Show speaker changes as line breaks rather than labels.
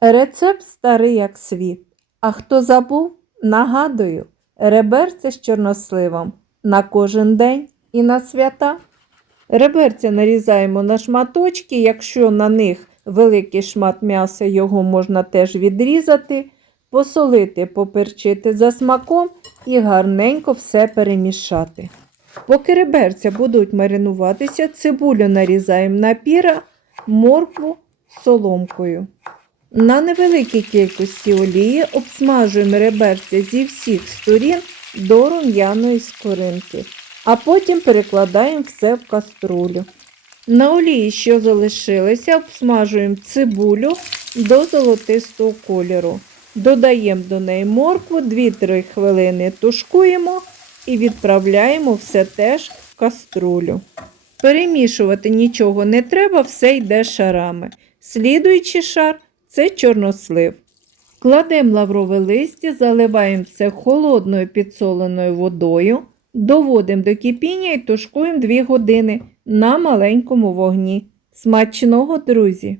Рецепт старий як світ. А хто забув, нагадую, реберця з чорносливом на кожен день і на свята. Реберця нарізаємо на шматочки, якщо на них великий шмат м'яса, його можна теж відрізати, посолити, поперчити за смаком і гарненько все перемішати. Поки реберця будуть маринуватися, цибулю нарізаємо на піра, моркву соломкою. На невеликій кількості олії обсмажуємо реберця зі всіх сторін до рум'яної скоринки, а потім перекладаємо все в каструлю. На олії, що залишилися, обсмажуємо цибулю до золотистого кольору. Додаємо до неї моркву, 2-3 хвилини тушкуємо і відправляємо все теж в каструлю. Перемішувати нічого не треба, все йде шарами. Слідуючий шар це чорнослив. Кладемо лаврове листя, заливаємо все холодною підсоленою водою, доводимо до кипіння і тушкуємо 2 години на маленькому вогні. Смачного, друзі!